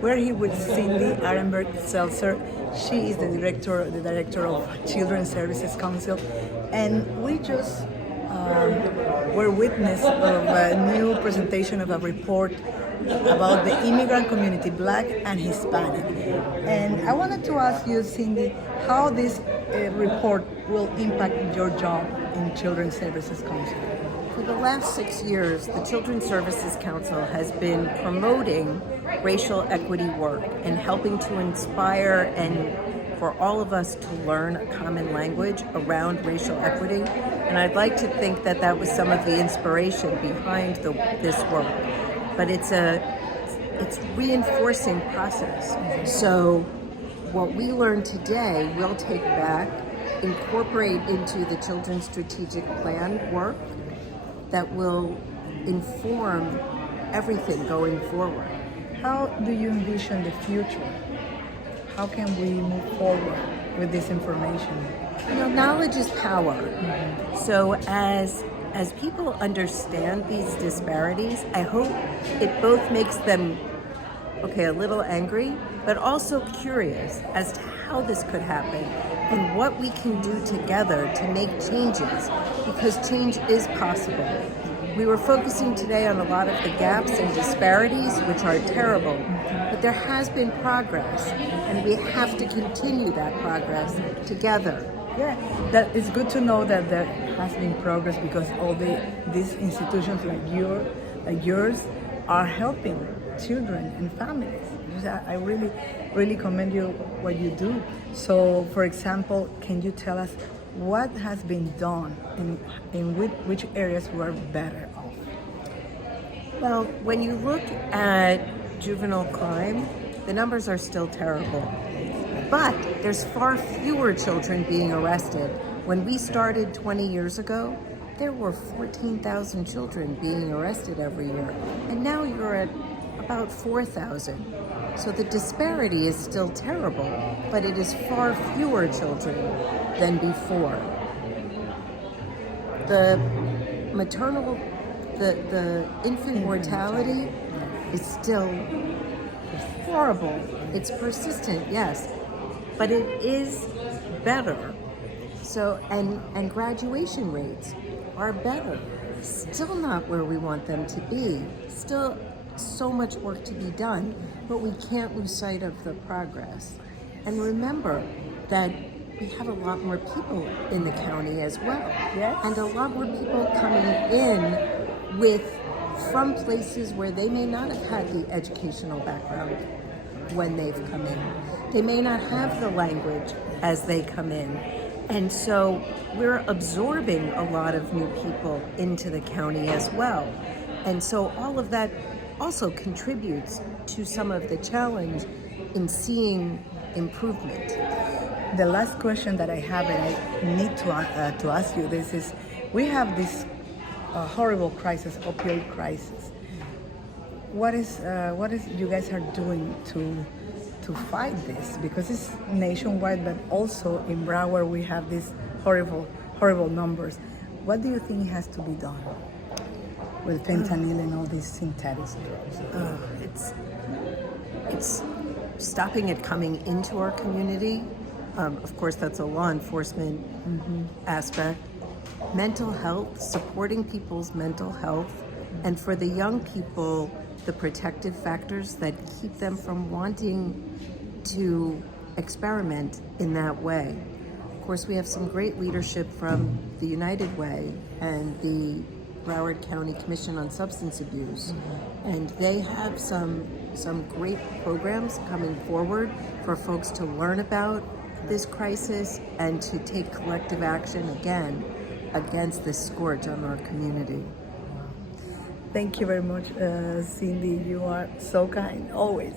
We're here with Cindy Arenberg Seltzer. She is the director of Children's Services Council, and we just were witness of a new presentation of a report about the immigrant community, Black and Hispanic. And I wanted to ask you, Cindy, how this report will impact your job in Children's Services Council. For the last 6 years, the Children's Services Council has been promoting racial equity work and helping to inspire and for all of us to learn a common language around racial equity. And I'd like to think that that was some of the inspiration behind this work. But it's reinforcing process. So what we learned today, we'll take back, incorporate into the Children's Strategic Plan work that will inform everything going forward. How do you envision the future? How can we move forward with this information? Knowledge is power. Mm-hmm. So as people understand these disparities, I hope it both makes them, a little angry, but also curious as to how this could happen and what we can do together to make changes, because change is possible. We were focusing today on a lot of the gaps and disparities, which are terrible, but there has been progress, and we have to continue that progress together. Yeah, that it's good to know that there has been progress, because all these institutions like yours are helping children and families. I really commend you what you do. So, for example, can you tell us what has been done in which areas were better off? Well, when you look at juvenile crime, the numbers are still terrible. But there's far fewer children being arrested. When we started 20 years ago, there were 14,000 children being arrested every year. And now you're at about 4,000. So the disparity is still terrible, but it is far fewer children than before. The infant mortality is still horrible. It's persistent, yes, but it is better. So, and graduation rates are better. Still not where we want them to be. Still so much work to be done, but we can't lose sight of the progress. And remember that we have a lot more people in the county as well. Yes. And a lot more people coming in from places where they may not have had the educational background when they've come in. They may not have the language as they come in. And so we're absorbing a lot of new people into the county as well. And so all of that also contributes to some of the challenge in seeing improvement. The last question that I have, and I need to ask you this, is we have this horrible crisis, opioid crisis. What is you guys are doing to fight this? Because it's nationwide, but also in Broward we have these horrible numbers. What do you think has to be done with fentanyl and all these synthetic drugs? It's stopping it coming into our community. Of course, that's a law enforcement aspect. Mental health, supporting people's mental health, and for the young people, the protective factors that keep them from wanting to experiment in that way. Of course, we have some great leadership from the United Way and the Broward County Commission on Substance Abuse, and they have some great programs coming forward for folks to learn about this crisis and to take collective action again against this scourge on our community. Thank you very much, Cindy. You are so kind, always.